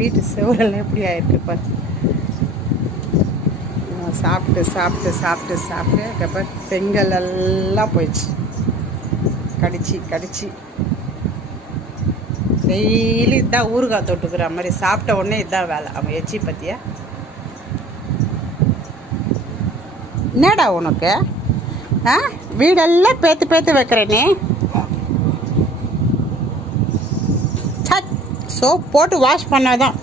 வீட்டு செவரெல்லாம் எப்படி ஆயிருக்கு பாரு. சாப்பிட்டு சாப்பிட்டு சாப்பிட்டு சாப்பிட்டு அதுக்கப்புறம் செங்கல் எல்லாம் போயிடுச்சு. கடிச்சு கடிச்சு டெய்லி இதுதான் ஊறுகாய் தொட்டுக்கிற மாதிரி சாப்பிட்ட உடனே இதுதான் வேலை. அவன் எச்சி பற்றியா என்னடா உனக்கு? வீடெல்லாம் பேத்து பேத்து வைக்கிறேனே. சோப் போட்டு வாஷ் பண்ணாதான்